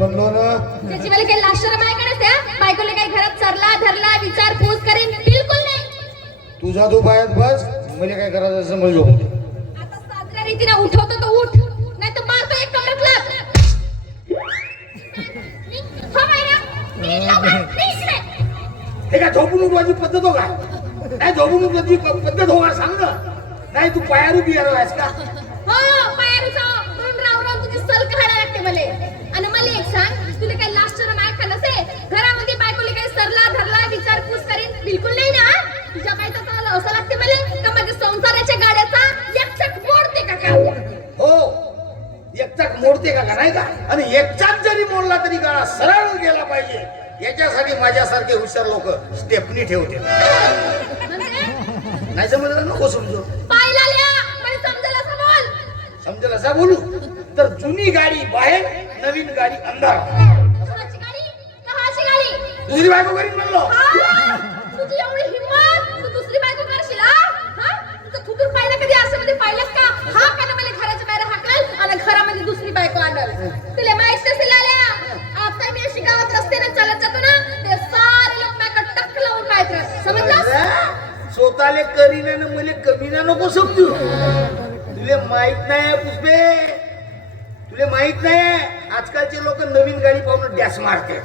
म्हणलो ना. त्याची मला काही लाशरम आहे का नसत्या? बायकोले काही घरात चरला धरला विचारपूस करेन बिलकुल नाही. तुझा तू बाहेर बस, मला काय करायचं समजलो. आता साजऱ्या रीतीने उठवतो तो उठ, नाही तर मारतो एक कमरत हो मायना हे काय झोपून उठवायची पद्धत हो काय? नाही झोपून उठवायची पद्धत हो का सांग ना. नाही तू पायारू बियारो आहेस का? हो पायारूचा म्हणून राव राव तुझी सल काढायला लागते मले. आणि मला एक सांग, तुला काही लाशरम आहे का नसे? घरामध्ये बायकोले काही सरला धरला विचारपूस करेन बिलकुल नाही ना. तुझ्या बायचा चांगलं असं लागते मला का माझ्या संसाराच्या गाड्याचा एकचक मोडते का काय? हो एकचाक मोडते का नाही का? आणि एकचाक जरी मोडला तरी गाडा सरळ गेला पाहिजे. याच्यासाठी माझ्यासारखे हुशार लोक स्टेपनी ठेवते. नाही समजलं नको समजू. पाहिला लिया पण समजेल असं बोल. समजेल असं बोलू तर जुनी गाडी बाहेर, नवीन गाडी अंधार. कहाची गाडी? कहाची गाडी? दुसरी बायको करीन म्हणलो. तुझी एवढी हिम्मत तू दुसरी बायको करशील? हा तुझं थुतूर पाहिलं कधी असं मध्ये पाहिलंस का? हा का मला घराच्या बाहेर हाकल आणि घरामध्ये दुसरी बायको आणल. तुला माहित नसेल आल्या आता मी अशी गावात रस्त्याने चालत जातो ना, ते सारे लोक माझ्या टक लावून पाहतात. समजलास? स्वतःले करीना न मले कमीना नको समजू. तुले माहित नाही पुष्पे, तुले माहित नाही आजकालचे लोक नवीन गाडी पाहून डॅश मारते.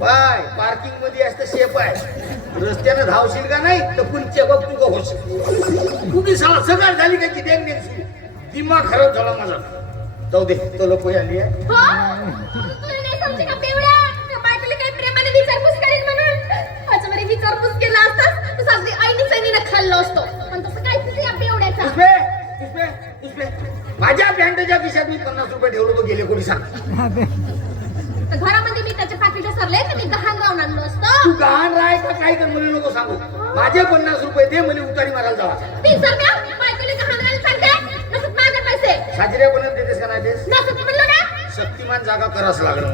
बाय पार्किंग मध्ये असतं शेप आहे. रस्त्यानं धावशील का नाही तर पुढचे बघ तू का होशील. तुम्ही साला सकाळ झाली का ती डेंग दिमाग खराब झाला माझा. जाऊ दे तो लोक आली आहे. हो तुला नाही समजे का बेवड्या? त्या बायकोला काही प्रेमाने विचारपूस करेल म्हणून अच्छा मला विचारपूस केला असतास तर सासरी आईनी सैनीनं खाल्लो असतो. पण तसं काय तुझं या बेवड्याचा? पुष्पे पुष्पे पुष्पे माझ्या पॅन्टच्या खिशात मी 50 रुपये ठेवलो तो गेले कोणी सांग. तर घरामध्ये मी त्याचे पाकिट सरले तर मी गहाण राहून आणलो असतो. तू गहाण राय का काय कर मला नको सांगू. माझे 50 रुपये दे मला उतारी मारायला जावा. 30 रुपया बायकोला गहाण राहायला सांगते नसत माझे पैसे साजऱ्या पण देतेस का नाही देस? नसत म्हणलं ना. शक्तिमान जागा करास लागलं.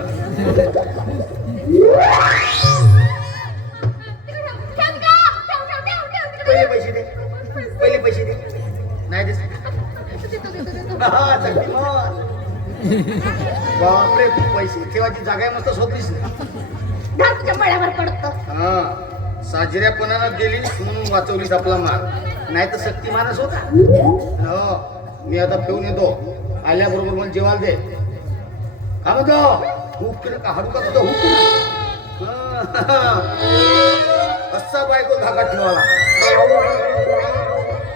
पहिले पैसे दे, पहिले पैसे दे. नाही देस शक्तिमान. बापरे पैसे ठेवायची जागा आहे मस्त सोपलीस. तुझ्या मळ्यावर पडतो. हा साजऱ्यापणानं गेलीस म्हणून वाचवलीस आपला माल. नाही तर शक्तिमानच होता. हो मी आता ठेवून येतो. आल्याबरोबर मला जेवायला दे. का म्हणतो हुक केलं का हाडू का तुझं हुक असा बायको धागात ठेवाला.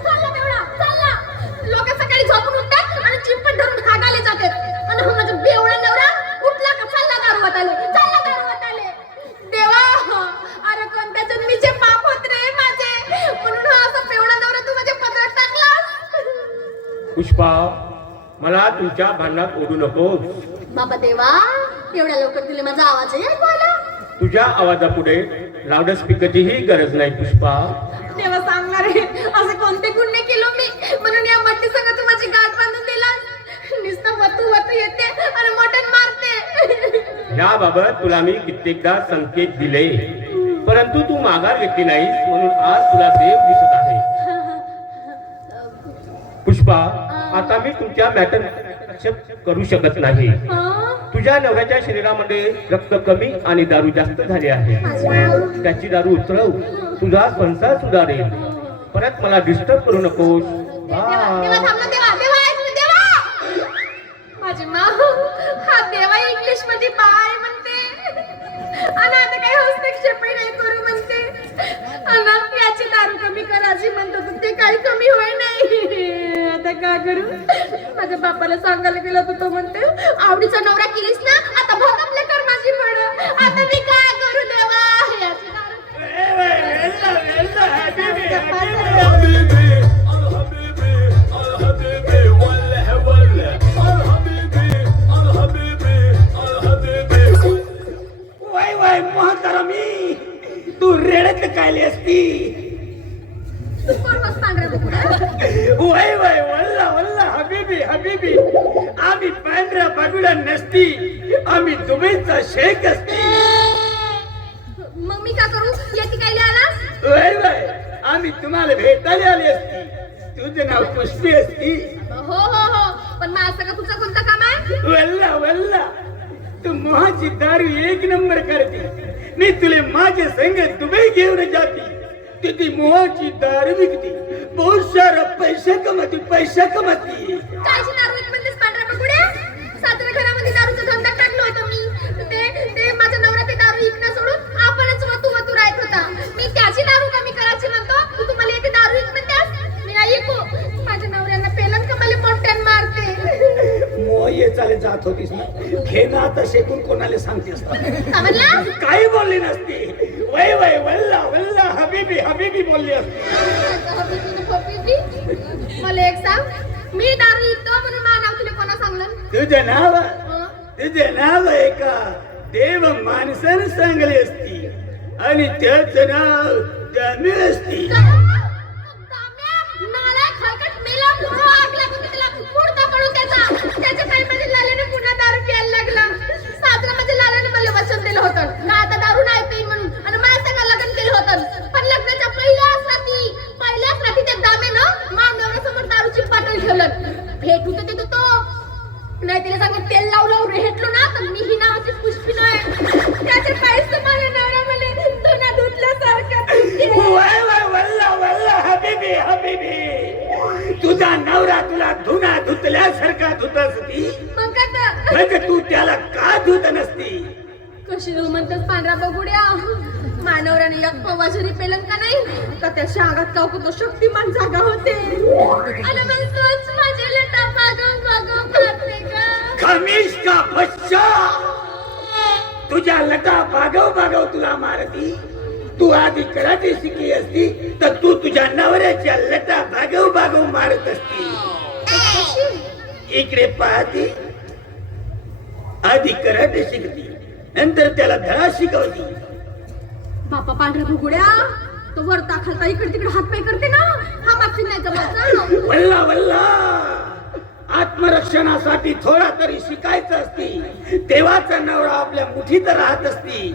चालला बेवडा चालला. लोक सकाळी झोपून उठतात आणि चिंपट धरून हागाले जातात. आणि हा माझा बेवडा नवरा उठला का चालला दारुवात आले, चालला दारुवात आले. देवा अरे कोणत्या जन्मीचे पाप होत रे माझे म्हणून हा असा बेवडा नवरा तू माझ्या पदरात टाकलास. पुष्पा मला तुमच्या भांडणात ओढू नको. बाबा देवा एवढ्या लवकर तुला माझा आवाज ऐकू आला? तुझ्या आवाजापुढे लाऊड स्पीकरचीही गरज नाही पुष्पा. देवा सांगणार आहे असे कोणते गुन्हे केलो मी म्हणून या मट्टी संग तू माझी गाठ बांधून दिलास. नुसतं वतू वतू येते आणि मटण मारते. याबाबत तुला मी कित्येकदा संकेत दिले परंतु तू माघार घेतली नाहीस म्हणून आज तुला देव दिसत आहे. पुष्पा आता मी तुमच्या मॅटर करू शकत नाही. तुझ्या नवऱ्याच्या शरीरामध्ये रक्त कमी आणि दारू जास्त झाली आहे. त्याची दारू उतरव, तुझा संसार सुधारेल. परत मला डिस्टर्ब करू नकोस. माझी मा हा देवा इंग्लिश मध्ये बाय म्हणते आणि आता काही हस्तक्षेप नाही करू म्हणते. आणि याची दारू कमी करायची म्हणतो पण ते काही कमी होय नाही. आता काय करू? माझ्या बापाला सांगायला गेला तर तो म्हणते आवडीचा नवरा केलीस ना आता भाग आपल्या कर्माची पड. आता मी काय करू देवा? याची दारू म्हातारा मी तू रेडत कायली असती. कोण मस्त पांढरा वय वय वल्ला वल्ला हबीबी हबीबी आम्ही पांढऱ्या बगुडा नसती. आम्ही दुबईचा शेख असती. मग मी का करू? येते काय आलास? वय वय आम्ही तुम्हाला भेटायला आली असती. तुझं नाव पुष्पी असती. हो हो हो पण मग असं का तुझं कोणतं काम आहे? वल्ला वल्ला तू माझी दारू एक नंबर करते. मी तुले माझे संग दुबई घेऊन जाते. तिथे मोहाची दारू विकते. बहुत सारा पैसा कमाती. कायची दारू विकतेस पांढऱ्या पकुड्या? सातारा घरामध्ये दारूचा धंदा टाकला होता मी. ते माझा नवरा ते दारू विकणं सोडून आपणच वतू राहत होता. मी त्याची दारू कमी करायची म्हणतो, तू मला येते दारू विक म्हणतेस? मी नाही विकू. माझ्या नवऱ्यांना पेलन का मला मोठ्यान मारते. मोह ये चाले जात होतीस ना. घे ना आता शेकून कोणाला सांगतेस का? का म्हणला? काही बोलली नसती. वय वय वल्ला वल्ला हबीबी हबीबी बोलली असती. मला एक सांग, मी दारू विकतो म्हणून माझं नाव तुला कोणा सांगलं? तुझं नाव आहे का देव माणसानं सांगली असती आणि त्याच नाव दामी असती. भेट होत ते तो नाही तिला सांगत तेल लावलं रेटलो ना तर मी ही नावाची पुष्पी नाही. त्याचे पैसे मला नवरा मला धुना धुतल्यासारखं. वय वय वल्ला वल्ला हबीबी हबीबी तुझा नवरा तुला धुना धुतल्यासारखा धुत असती. मग आता म्हणजे तू त्याला का धुत नसती? कशी म्हणतात पांढरा बघुड्या मानवराने एक पवाजरी पेलन का नाही का त्या शागात कावको तो शक्तिमान जागा होते. आणि मग तोच माझे लटा बागव करते का? खमीश का बच्चा तुझ्या लटा बागव तुला मारती. तू आधी कराटे शिकली असती तर तू तुझ्या नवऱ्याच्या लटा बागव मारत असती. इकडे पाहती. आधी कराटे शिकती नंतर त्याला धडा शिकवती. बापा पांढऱ्या भुगुड्या तो वरता खालता इकडे तिकडे हात पाय करते ना. हा मागची नाही जमायचं. वल्ला वल्ला आत्मरक्षणासाठी थोडा तरी शिकायचं असती. देवाचा नवरा आपल्या मुठीत राहत असती.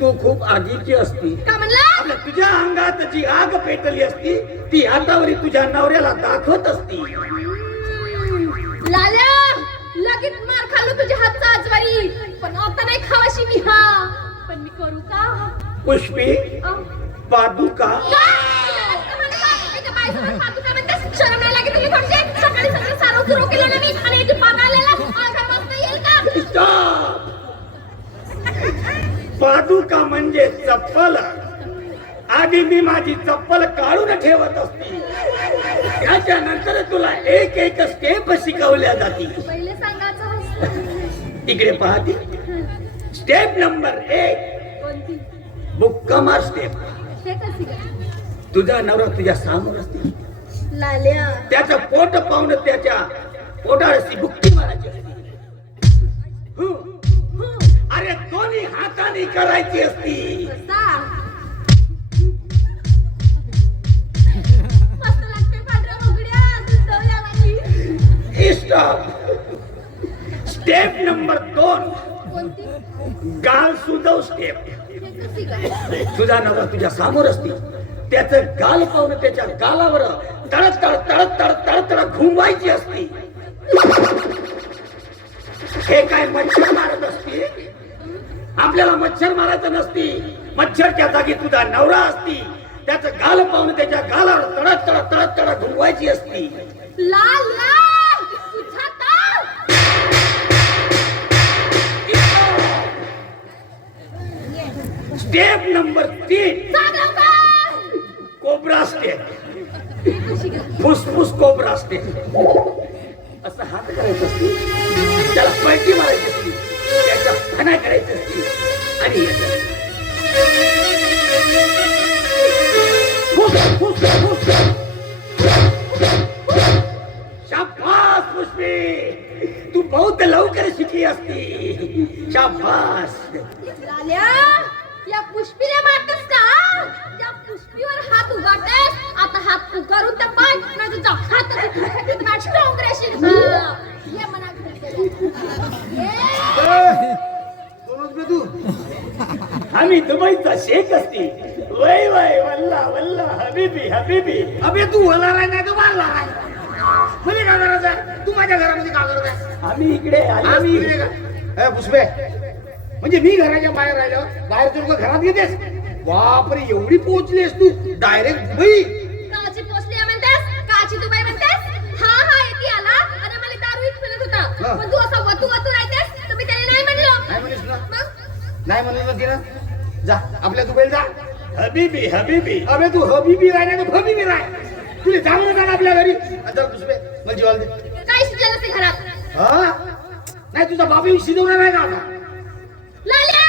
तू खूप आगीची असती. का म्हणला? आपल्या तुझ्या अंगात जी आग पेटली असती ती हातावरी तुझ्या नवऱ्याला दाखवत असती. लाल्या लगेच मार खाल्लो तुझ्या हातचा आजवारी. पण आता नाही खावाशी मी. हा पण मी करू का? पुष्पी पादुका शरम नाही लागेल तुम्ही थोडीशी. सकाळी सारव सुरू केलं ना मी आणि इथे पागायला येईल का? Stop! पादुका म्हणजे चप्पल. आधी मी माझी चप्पल काढून ठेवत असते. त्याच्यानंतर तुला एक स्टेप शिकवल्या जाती. पहिले सांगायचं. इकडे पाहती. स्टेप नंबर 1 कोणती? बुक्कामार स्टेप. हे कशी? तुझा नवरा तुझ्या समोर असते. लाल्या त्याचं पोट पाहून त्याच्या पोटाची बुक्की मारायची असते. अरे दोन्ही हाताने करायची असती. मस्त लागते पांढऱ्या बघड्या. स्टॉप. स्टेप नंबर 2 कोणती? गाल सुजव स्टेप. हे कशी काय? तुझा नवरा तुझ्या समोर असते. त्याचं गाल पाहून त्याच्या गालावर तडत घुमवायची असते. हे काय मच्छर मारत असते? आपल्याला मच्छर मारायचं नसती. मच्छरच्या जागी तुझा नवरा असती. त्याचं गाल पाहून त्याच्या गालावर तडत घुमवायची असती. लाल्या तुझा ताव. स्टेप नंबर 3 सांगा का? Cobra step. हे कशी काय? फुसफुस कोब्रा स्टेप. असं हात करायचं असते. त्याला पलटी मारायची असते. त्याच्या फणा करायची असते. आणि शाबास पुष्पी. तू बहुत लवकर शिकली असती. शाबास. लाल्या या पुष्पीला मारतेस का? त्या पुष्पीवर हात उगारतेस. आता हात पुकारून त्या पाय नाही तुझा हात स्ट्रॉंग रेशील. ये मना तू आम्ही दुबईचा शेख असती. वय वय वल्ला वल्ला हबीबी हबीबी. अबे तू होणार नाही तू मारला म्हणजे काय करायचं? तू माझ्या घरामध्ये का करत आहे? आम्ही इकडे आलो आम्ही असतो. इकडे का पुष्पे म्हणजे मी घराच्या बाहेर राहिलो बाहेर तू लोक घरात घेतेस बापरे एवढी पोहोचलीस तू डायरेक्ट दुबई काची पोचली म्हणतेस काची दुबई म्हणतेस हा हा येते आला आणि मला दारू इथपर्यंत होता पण तू असं वतू वतू राहतेस तुम्ही त्याला नाही म्हणलं नाही म्हणलीस ना मग नाही म्हणलं ना तिनं जा आपल्या दुबईला जा हबीबी हबीबी अबे तू हबीबी राह ना हबीबी राह तुला चांगलं जा ना आपल्या घरी आता पुष्पे मला जेवायला दे काही शिकलं नसते घरात हा नाही तुझा बाप येऊन शिजवणार नाही का आता लाल्या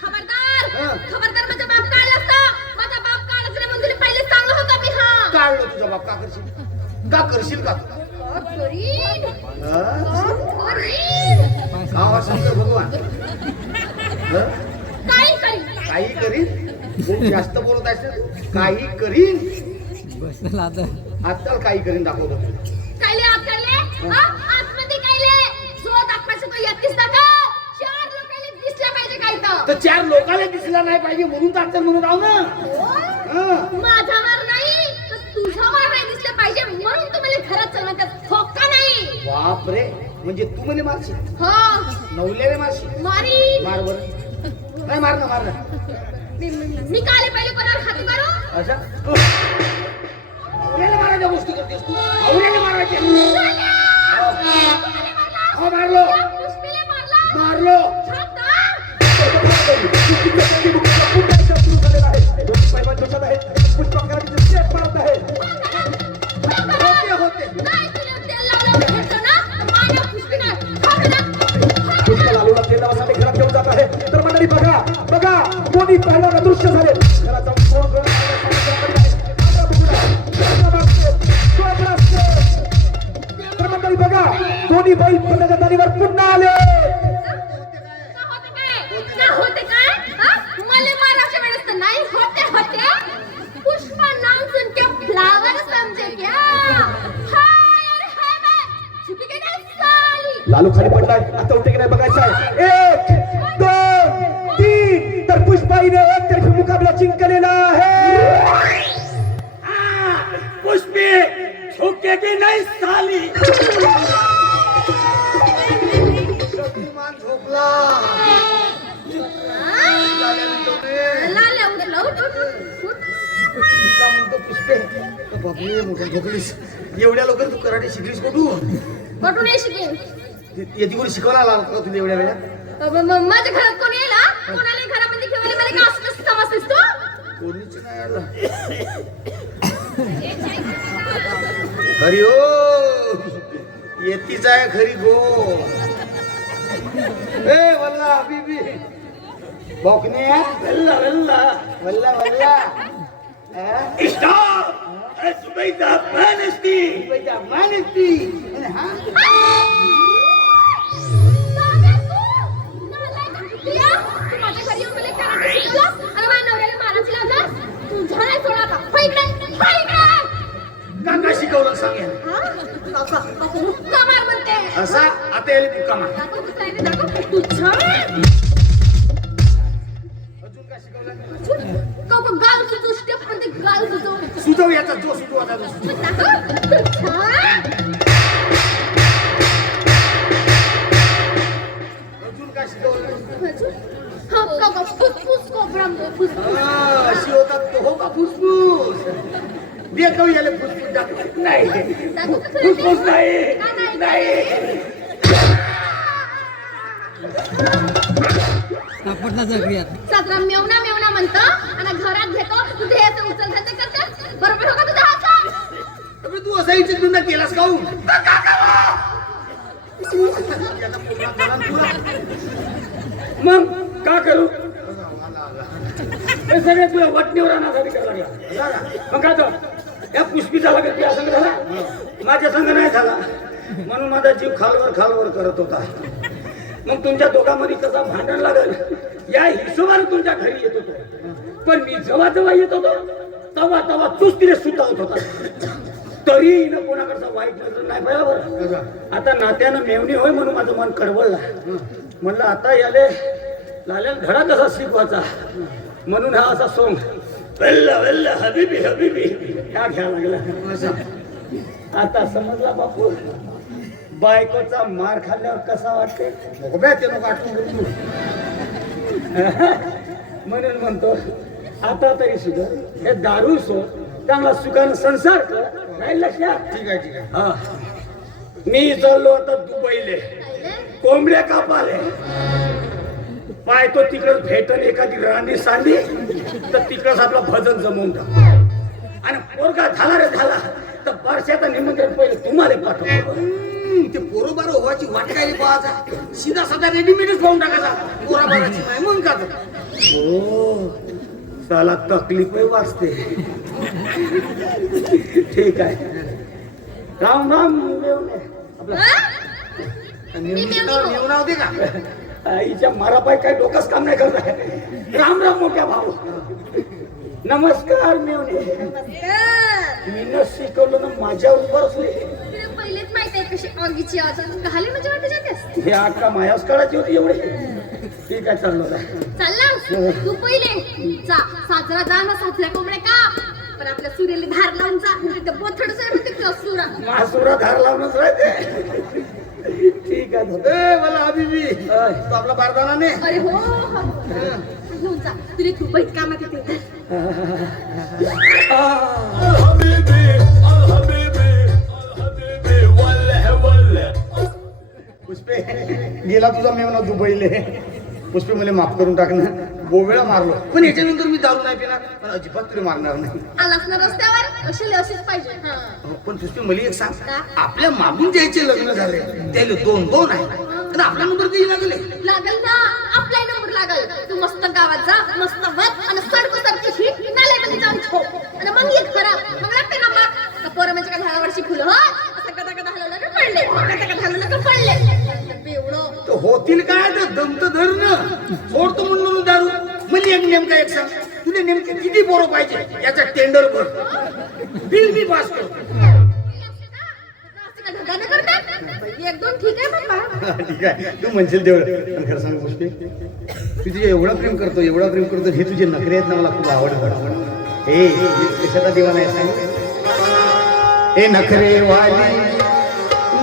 खबरदार हा. खबरदार माझा बाप काढला असता माझा बाप काढला असता म्हणून तुला पहिले सांगलं होतं मी हा काढलं तुझा बाप का करशील का करीन हा? करीन हा शंकर भगवान हा? काही करीन काही करीन खूप जास्त बोलत आहेस ना तू. काही करीन आजकाल काही करीन दाखवतो कायले आतले हा आतमध्ये कायले जो दाखवायचं तो येतीस दाखव चार लोकांनी दिसला पाहिजे काय तर चार लोकांना दिसला नाही पाहिजे म्हणून तर आजकाल म्हणून राहू ना हा. माझा मार नाही तर तुझा मार नाही दिसला पाहिजे म्हणून तुम्हाला घरात चालवतात ठोका नाही बापरे म्हणजे तू मला मारशील हो नवल्याने मारशील मारी मार बरं नाही मार ना मी काले पहिले कोणावर हात करू अशा नवऱ्याला मारायच्या गोष्टी करतेस तू नवऱ्याला मारायचे हो मारलो पुष्पीला मारला मारलो छाता होते होते नाही तुला तेल लावलं घेतलं ना माझ्या पुष्पीला खाऊ घरात घेऊन जात आहे तर मंडळी बघा बघा कोणी पहिल्यांदा दृश्य झाले घरात जाऊन कोण तर मंडळी बघा दोन्ही बैल पदगतांवर पुन्हा आले होते काय मला मारायच्या वेळेस तर नाही होते पुष्पा नाम सुन के फ्लावर समझे क्या हाय अरे है मैं चुकी के नहीं साली लालू खाली पडलाय आता उठे की नाही बघायचं आहे 1 2 3 तर पुष्पाईने एकतर्फी मुकाबला जिंकलेला आहे पुष्पी झुके की नाही साली शक्तिमान झोपला लाल्या उठला उठ का म्हणतो पुष्पे बापरे मोठ्या झोपलीस एवढ्या लवकर तू कराटे शिकलीस कुठून कुठून नाही शिकेन येते कोणी शिकवला आला होता का तुला एवढ्या वेळा माझ्या घरात कोणी येला कोणाला घरामध्ये ठेवले मला का असं कसं समजतेस तू कोणीच नाही आला खरी हो येतीच आहे खरी गो ए वल्ला बीबी बॉकने वल्ला वल्ला वल्ला वल्ला स्टॉप सुबईचा प्लॅन असती पैसा मानती हा माझ्या घरी येऊन मला कराटे शिकवलं आणि माझ्या नवऱ्याला मारायची लागला तुझा नाही सोडा आता फाईट काका शिकवलं सांगेल कमार म्हणते असा आता यायला तू कामा दाखव कसं आहे ते दाखव तुझा अजून काय शिकवलं कौक गाल तुझो स्टेप म्हणते गाल तुझो सुजव याचा जो सुजव आता जो सुजव दाखव तुझा अजून काय शिकवलं हा कौक फुसफुस कोबरा फुसफुस अशी होतात तो हो का फुसफुस दे कवी याला फुसफुस दाखव नाही दाखव कसं फुसफुस आहे ते? नाही का नाही साजरा मेवना मेवना म्हणतो आणि घरात घेतो तू ते असं उचल घालते करते बरोबर हो का तुझा हात अबे तू असा इच्छित धंदा केलास का हो? मग का करू हे सगळे तुला वटणीवर आणण्यासाठी करायला लागला मग काय तर या पुष्पीचा लागत तुझ्या संग झाला माझ्या संग नाही झाला म्हणून माझा जीव खालवर करत होता मग तुमच्या दोघांमध्ये कसा भांडण लागल या हिशोबाने तुमच्या घरी येत होतो पण मी जेव्हा येत होतो तेव्हा तूच तिने सुटावत होता तरी न कोणाकडचा वाईट नजर नाही बरोबर आता नात्यानं मेवणी होय म्हणून माझं मन कडवळला म्हणलं आता याले लाल्या धडा कसा शिकवायचा म्हणून हा असा सोंग वल्ला वल्ला हबीबी हबीबी ह्या घ्या लागला आता समजला बापू बायकोचा मार खाल्ल्यावर कसा वाटते नको बे ते नको आठवून घेऊ तू. म्हणून म्हणतो आता तरी सुद्धा हे दारू सोड चांगला सुखानं संसार कर नाही लक्षात ठीक आहे हा मी चाललो आता दुबईले कोंबड्या कापाले पाय तो तिकडं भेटन एखादी राणी सांडी तर तिकडंच आपला भजन जमवून टाक आणि पोरगा झाला रे झाला तर वर्षाचं निमंत्रण पहिले तुम्हाला पाठवतो ते पोरोबार व्हायची वाट काय पाहायचा सीधा साधा रेडीमेडच पाहून टाकायचा पोराबाराची नाही मग का तर. हो साला तकलीफ वाचते ठीक आहे राम राम मेवणे. आपला नेऊन होते का आईच्या मारापाय काय डोकंच काम नाही करत आहे राम राम मोठ्या भाऊ नमस्कार मेवणे मी न शिकवलं ना माझ्यावर बसले तुला पहिलेच माहित आहे कशी ऑर्गीची आवाज घाले म्हणजे वाटत जातेस हे आका मायाच काढायची होती एवढे ठीक आहे चाललो आहे. चालला तू पहिले जा साजरा जा ना साजऱ्या कोंबड्या का पण आपल्या सुरेली धार लावून जा तिथं बोथडच आहे म्हणते कसुरा मासुरा धार लावूनच राहते ठीक आहे ए मला हबीबी अय. तो आपला बारदाना ने अरे हो हो घेऊन जा तुला खूप बैठ कामात येते पुष्पे गेला तुझा मेवना दुबईले पुष्पे मला माफ करून टाक ना गोवेळा मारलो पण याच्यानंतर मी दारू नाही पिणार पण अजिबात तुला मारणार नाही आलास ना रस्त्यावर असेच पाहिजे हा पण पुष्पे मला एक सांग का? आपल्या मागून ज्याचे लग्न झाले त्याला दोन दोन आहे तर आपला नंबर कधी लागले लागल ना आपला नंबर लागल तू मस्त गावात जा मस्त वत आणि सडको सारखी हिट नाल्यामध्ये जाऊन ठो आणि मग एक खराब मग लागते नंबर तर पोरं म्हणजे काय झाडावरची फुलं हो असं कदा कदा हलवलं का पडले कदा कदा हलवलं का पडले बेवडो तर होतील काय तर दमत धर ना सोडतो म्हणून दारू मला एक नेमका एक सांग तुला नेमके किती पोरं पाहिजे याचा टेंडर भर बिल मी पास करतो एक दोन ठीक आहे बाबा ठीक आहे तू म्हणशील तेवढं पण खरं सांग पुष्पे तू तुझे एवढं प्रेम करतो हे तुझे नखरे आहेत ना मला खूप आवडत हे कशाचा दिवाना आहे सांग ए नखरे वाली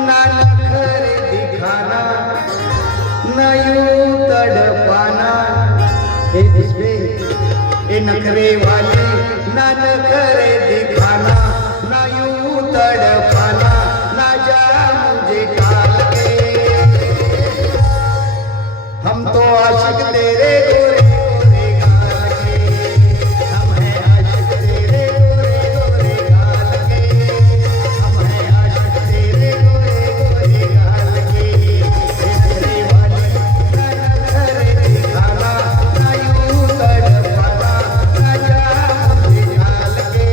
ना नखरे दिखाना ना यूं तड़पाना हे पुष्पे ए नखरे वाली ना नखरे दिखाना ना यूं तड़पाना ना जा मुझे टाल के हम तो आशिक तेरे गोरे गोरे गाल के हम हैं आशिक तेरे गोरे गोरे गाल के हम हैं आशिक तेरे गोरे गोरे गाल के तेरे वाली ना नखरे दिखाना ना यूं तड़पाना ना जा मुझे टाल के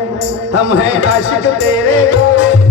हम हैं आशिक तेरे